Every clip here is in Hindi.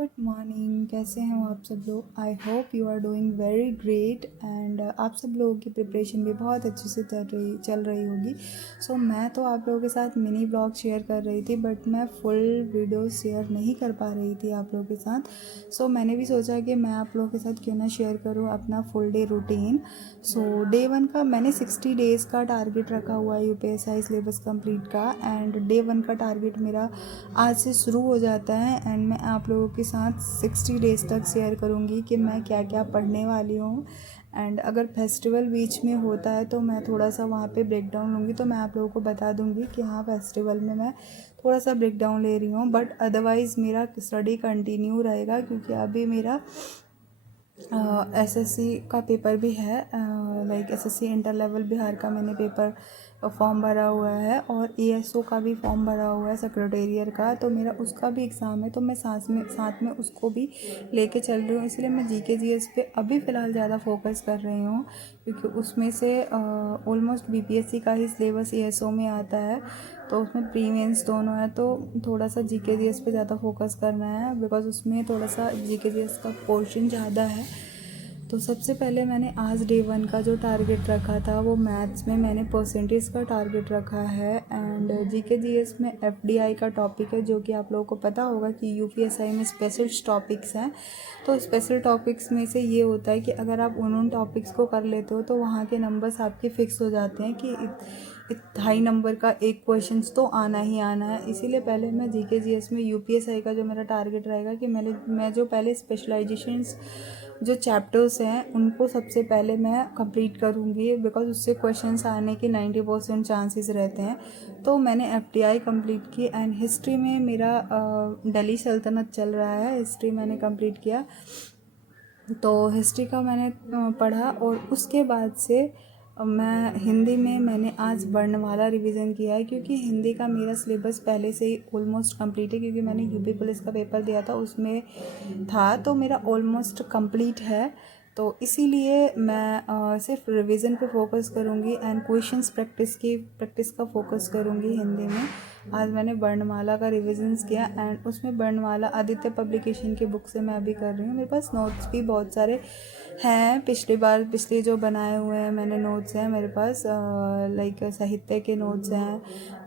Good morning. कैसे हैं आप सब लोग? I hope you are doing very great and आप सब लोगों की प्रिपरेशन भी बहुत अच्छे से चल रही होगी। सो मैं तो आप लोगों के साथ मिनी ब्लॉग शेयर कर रही थी, बट मैं फुल वीडियो शेयर नहीं कर पा रही थी आप लोगों के साथ। सो मैंने भी सोचा कि मैं आप लोगों के साथ क्यों ना शेयर करूँ अपना फुल डे रूटीन। सो डे 1 का मैंने 60 डेज़ का टारगेट रखा हुआ है यूपीएससी सिलेबस कंप्लीट का, एंड डे 1 का टारगेट मेरा आज से शुरू हो जाता है। एंड मैं आप लोगों के साथ 60 डेज़ तक शेयर करूँगी कि मैं क्या क्या पढ़ने वाली हूँ। एंड अगर फेस्टिवल बीच में होता है तो मैं थोड़ा सा वहाँ पे ब्रेक डाउन लूँगी, तो मैं आप लोगों को बता दूँगी कि हाँ फेस्टिवल में मैं थोड़ा सा ब्रेक डाउन ले रही हूँ। बट अदरवाइज़ मेरा स्टडी कंटिन्यू रहेगा, क्योंकि अभी मेरा एसएससी का पेपर भी है। Like SSC inter level Bihar का मैंने पेपर फॉर्म भरा हुआ है, और एएसओ का भी फॉर्म भरा हुआ है सेक्रेटेरिएट का, तो मेरा उसका भी एग्ज़ाम है। तो मैं साथ में उसको भी लेके चल रही हूँ। इसलिए मैं जीके जीएस पे अभी फ़िलहाल ज़्यादा फोकस कर रही हूँ, क्योंकि उसमें से ऑलमोस्ट बीपीएससी का ही सिलेबस एएसओ में आता है, तो उसमें प्री मेंस दोनों है। तो थोड़ा सा जीके जीएस पे ज़्यादा फोकस करना है, बिकॉज उसमें थोड़ा सा जीके जीएस का पोर्शन ज़्यादा है। तो सबसे पहले मैंने आज डे 1 का जो टारगेट रखा था वो मैथ्स में मैंने परसेंटेज का टारगेट रखा है। एंड जीके जीएस में एफडीआई का टॉपिक है, जो कि आप लोगों को पता होगा कि यूपीएसआई में स्पेशल टॉपिक्स हैं। तो स्पेशल टॉपिक्स में से ये होता है कि अगर आप उन टॉपिक्स को कर लेते हो तो वहाँ के नंबर्स आपके फिक्स हो जाते हैं कि हाई नंबर का एक क्वेश्चन तो आना ही आना है। इसीलिए पहले मैं जीके जीएस में यूपीएसआई का जो मेरा टारगेट रहेगा कि मैं जो पहले स्पेशलाइजेशंस जो चैप्टर्स हैं उनको सबसे पहले मैं कंप्लीट करूँगी, बिकॉज उससे क्वेश्चंस आने के 90% चांसेस रहते हैं। तो मैंने एफडीआई कंप्लीट की। एंड हिस्ट्री में मेरा दिल्ली सल्तनत चल रहा है, हिस्ट्री मैंने कंप्लीट किया। तो हिस्ट्री का मैंने पढ़ा, और उसके बाद से मैं हिंदी में मैंने आज वर्णमाला रिवीजन किया है, क्योंकि हिंदी का मेरा सिलेबस पहले से ही ऑलमोस्ट कंप्लीट है, क्योंकि मैंने यूपी पुलिस का पेपर दिया था उसमें था, तो मेरा ऑलमोस्ट कंप्लीट है। तो इसीलिए मैं सिर्फ रिवीजन पे फोकस करूँगी एंड क्वेश्चंस प्रैक्टिस का फोकस करूँगी हिंदी में। आज मैंने वर्णमाला का रिविजन्स किया, एंड उसमें वर्णमाला आदित्य पब्लिकेशन की बुक से मैं अभी कर रही हूँ। मेरे पास नोट्स भी बहुत सारे हैं, पिछले जो बनाए हुए हैं मैंने नोट्स हैं मेरे पास, लाइक साहित्य के नोट्स हैं।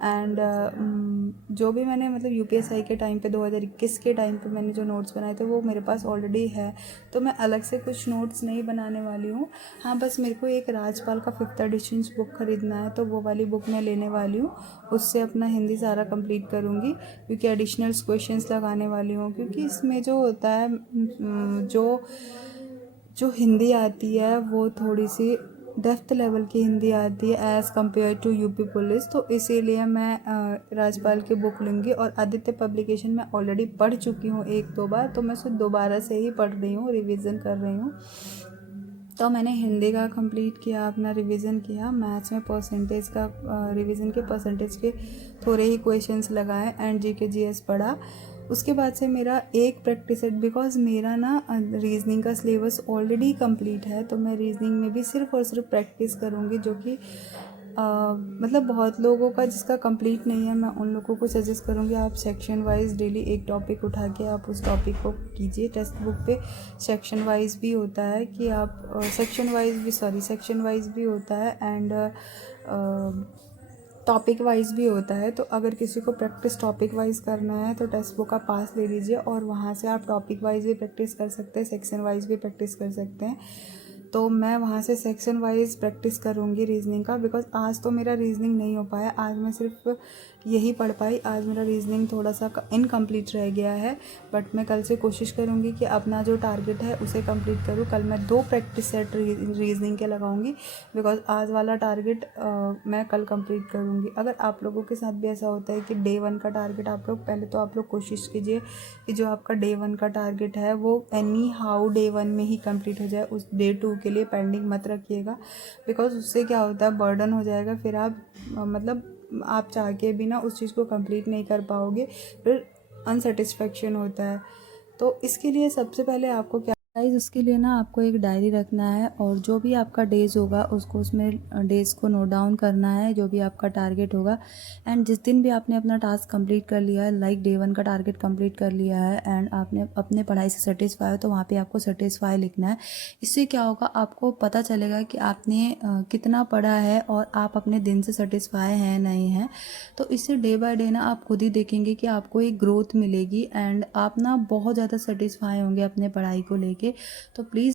एंड जो भी मैंने मतलब यूपीएसआई के टाइम पे 2021 के टाइम पे मैंने जो नोट्स बनाए थे वो मेरे पास ऑलरेडी है, तो मैं अलग से कुछ नोट्स नहीं बनाने वाली हूँ। हाँ, बस मेरे को एक राजपाल का 5th एडिशन बुक ख़रीदना है, तो वो वाली बुक मैं लेने वाली हूँ। उससे अपना हिंदी सारा कंप्लीट करूँगी, क्योंकि एडिशनल्स क्वेश्चंस लगाने वाली हूँ। क्योंकि इसमें जो होता है जो हिंदी आती है वो थोड़ी सी डेप्थ लेवल की हिंदी आती है as compare to UP police. तो इसीलिए मैं राजपाल की बुक लूँगी। और आदित्य पब्लिकेशन मैं ऑलरेडी पढ़ चुकी हूँ 1-2 बार, तो मैं उसे दोबारा से ही पढ़ रही हूँ, रिवीजन कर रही हूँ। तो मैंने हिंदी का कंप्लीट किया, अपना रिवीजन किया। मैथ्स में परसेंटेज का रिवीजन के परसेंटेज के थोड़े ही क्वेश्चंस लगाए, एंड जीके जीएस पढ़ा। उसके बाद से मेरा एक प्रैक्टिस सेट, बिकॉज मेरा ना रीजनिंग का सिलेबस ऑलरेडी कंप्लीट है, तो मैं रीजनिंग में भी सिर्फ और सिर्फ प्रैक्टिस करूँगी, जो कि मतलब बहुत लोगों का जिसका कंप्लीट नहीं है, मैं उन लोगों को सजेस्ट करूँगी आप सेक्शन वाइज डेली एक टॉपिक उठा के आप उस टॉपिक को कीजिए। टेक्स्ट बुक पे सेक्शन वाइज भी होता है कि आप सेक्शन वाइज भी होता है, एंड टॉपिक वाइज भी होता है। तो अगर किसी को प्रैक्टिस टॉपिक वाइज करना है तो टेक्स्ट बुक का पास ले लीजिए, और वहाँ से आप टॉपिक वाइज भी प्रैक्टिस कर सकते हैं, सेक्शन वाइज भी प्रैक्टिस कर सकते हैं। तो मैं वहाँ से सेक्शन वाइज प्रैक्टिस करूँगी रीजनिंग का, बिकॉज आज तो मेरा रीजनिंग नहीं हो पाया। आज मैं सिर्फ यही पढ़ पाई, आज मेरा रीजनिंग थोड़ा सा इनकम्प्लीट रह गया है। बट मैं कल से कोशिश करूँगी कि अपना जो टारगेट है उसे कंप्लीट करूँ। कल मैं 2 प्रैक्टिस सेट रीजनिंग के लगाऊंगी, बिकॉज आज वाला टारगेट मैं कल कंप्लीट करूँगी। अगर आप लोगों के साथ भी ऐसा होता है कि डे 1 का टारगेट आप लोग पहले तो आप लोग कोशिश कीजिए कि जो आपका डे 1 का टारगेट है वो एनी हाउ डे 1 में ही कंप्लीट हो जाए, उस डे 2 के लिए पेंडिंग मत रखिएगा। बिकॉज उससे क्या होता है, बर्डन हो जाएगा, फिर आप मतलब आप चाह के भी ना उस चीज़ को कंप्लीट नहीं कर पाओगे, फिर अनसेटिस्फेक्शन होता है। तो इसके लिए सबसे पहले आपको क्या गाइस उसके लिए ना आपको एक डायरी रखना है और जो भी आपका डेज़ होगा उसको उसमें डेज़ को नोट डाउन करना है, जो भी आपका टारगेट होगा। एंड जिस दिन भी आपने अपना टास्क कंप्लीट कर लिया है, लाइक डे 1 का टारगेट कंप्लीट कर लिया है एंड आपने अपने पढ़ाई से सेटिस्फाई हो, तो वहाँ पे आपको सेटिस्फाई लिखना है। इससे क्या होगा, आपको पता चलेगा कि आपने कितना पढ़ा है और आप अपने दिन से सेटिस्फाई हैं नहीं हैं। तो इससे डे बाय डे ना आप खुद ही देखेंगे कि आपको एक ग्रोथ मिलेगी एंड आप ना बहुत ज़्यादा सेटिस्फाई होंगे अपने पढ़ाई को लेके। तो प्लीज़